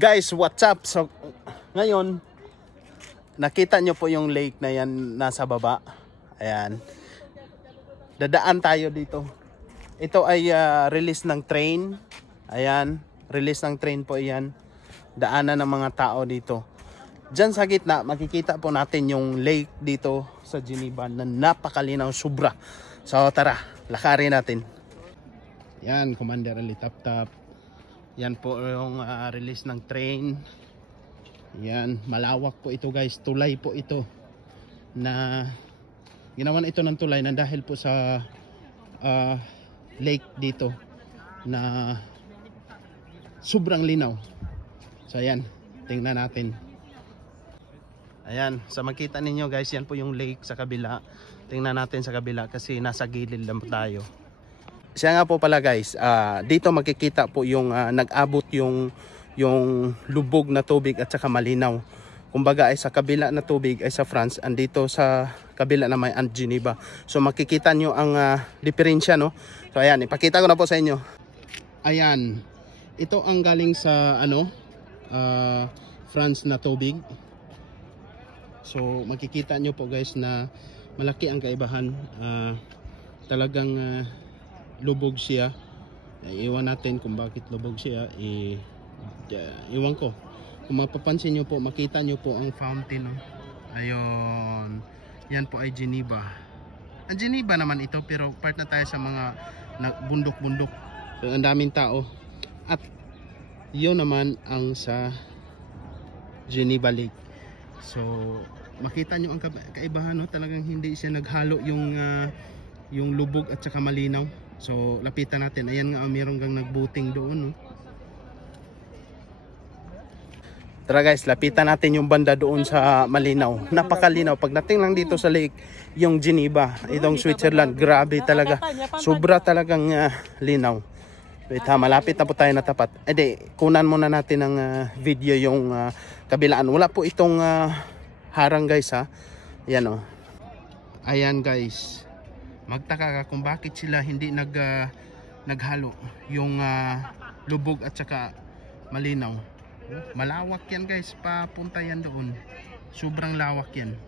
Guys, what's up? So, ngayon, nakita nyo po yung lake na yan nasa baba. Ayan. Dadaan tayo dito. Ito ay release ng train. Ayan. Release ng train po yan. Daanan ng mga tao dito. Diyan sa gitna, makikita po natin yung lake dito sa Geneva na napakalinaw, sobra. So tara, lakarin natin. Yan, Commander Ali Tap Tap. Yan po yung release ng train. Yan, malawak po ito guys. Tulay po ito. Na ginawan ito ng tulay na dahil po sa lake dito na sobrang linaw. So ayan, tingnan natin. Ayan, sa makita ninyo guys, yan po yung lake sa kabila. Tingnan natin sa kabila kasi nasa gilid lang tayo. Siya nga po pala guys, dito makikita po yung nag-abot yung lubog na tubig at saka malinaw. Kumbaga ay sa kabila na tubig ay sa France, andito sa kabila na may Geneva. So makikita nyo ang diferensya, no? So ayan, ipakita ko na po sa inyo. Ayan, ito ang galing sa France na tubig. So makikita nyo po guys na malaki ang kaibahan. Talagang lubog siya. Iwan natin kung bakit lubog siya. Iwan ko. Kung mapapansin nyo po, makita nyo po ang fountain, no? Ayun. Yan po ay Geneva. Ang Geneva naman ito, pero part na tayo sa mga bundok-bundok. So, ang daming tao. At yun naman ang sa Geneva Lake. So makita nyo ang kaibahan, no? Talagang hindi siya naghalo yung lubog at saka malinaw. So lapitan natin. Ayan nga, mayroon kang nagbuting doon, no? Tara guys, lapitan natin yung banda doon sa malinaw. Napakalinaw. Pagdating lang dito sa lake, yung Geneva, itong Switzerland, grabe talaga. Sobra talagang linaw. Wait ha, malapit na po tayo na tapat. Kunan muna natin ng video yung kabilaan. Wala po itong harang guys, ha. Ayan o. Ayan guys. Magtaka ka kung bakit sila hindi naghalo yung lubog at saka malinaw. Malawak yan guys, papunta yan doon. Sobrang lawak yan.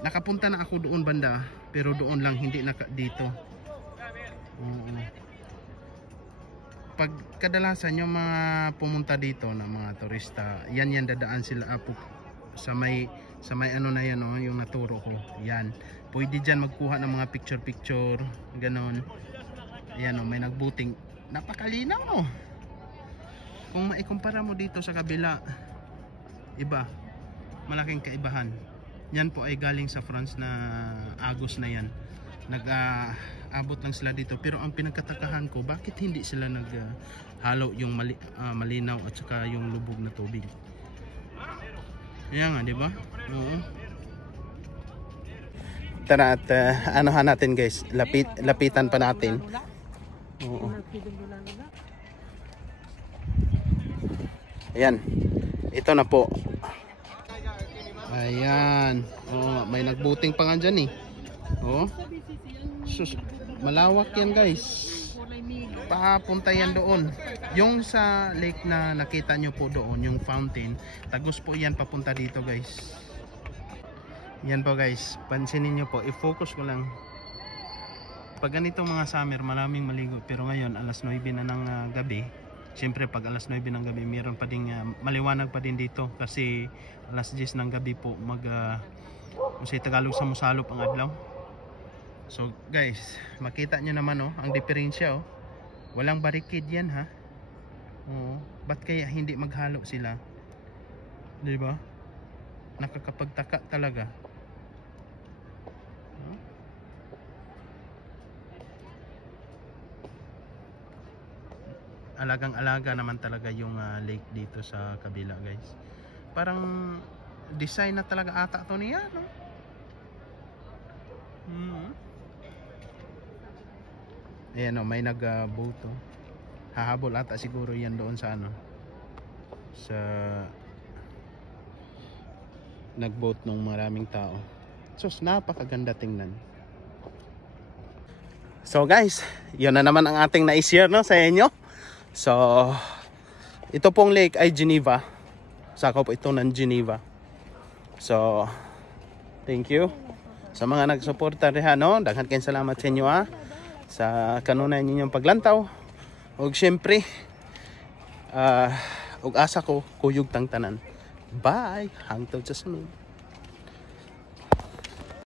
Nakapunta na ako doon banda, pero doon lang, hindi dito. Pag kadalasan yung mga pumunta dito na mga turista, yan dadaan sila sa may ano na yan, oh, yung naturo ko. Yan. Pwede dyan magkuha ng mga picture ganon. Ayan, oh, may nagbuting. Napakalinaw, oh. Kung maikumpara mo dito sa kabila, iba. Malaking kaibahan. Yan po ay galing sa France na Agos na yan. Nag-abot lang sila dito. Pero ang pinagkatakahan ko, bakit hindi sila naghalo yung malinaw at saka yung lubog na tubig? Ayan nga, di ba? Oo. Tara at anuhan natin guys, lapitan pa natin. Oo. Ayan, ito na po. Ayan. Oh, may nagbuting pa nga dyan, eh. Oh. Sus, malawak yan guys. Papunta yan doon. Yung sa lake na nakita nyo po doon, yung fountain, tagos po yan papunta dito guys. Yan po guys, pansinin nyo po, i-focus ko lang. Pag ganito mga summer, maraming maligo. Pero ngayon, alas 9 na ng gabi. Siyempre pag alas 9 ng gabi, mayroon pa din maliwanag pa din dito. Kasi alas 10 ng gabi po, sa Tagalog samusalop ang adlaw. So guys, makita nyo naman, oh, ang diferensya, oh. Walang barikid yan, ha. Oo. Ba't kaya hindi maghalo sila? Diba? Nakakapagtaka talaga. Alagang-alaga naman talaga yung lake dito sa kabila guys. Parang design na talaga ata to niya, no? Ayan, oh, may nag-boat, oh. Hahabol ata siguro yan doon sa ano, sa nag-boat ng maraming tao. So napakaganda tingnan. So guys, yun na naman ang ating na-share, no, sa inyo. So Ito pong lake ay Geneva. Sakop ito ng Geneva. So, thank you sa mga nagsuporta riha, no? Daghan kayong salamat sa inyo sa kanunay ninyong paglantaw. Ug syempre, ug asa ko kuyog tang tanan. Bye. Hangtod sa sunod.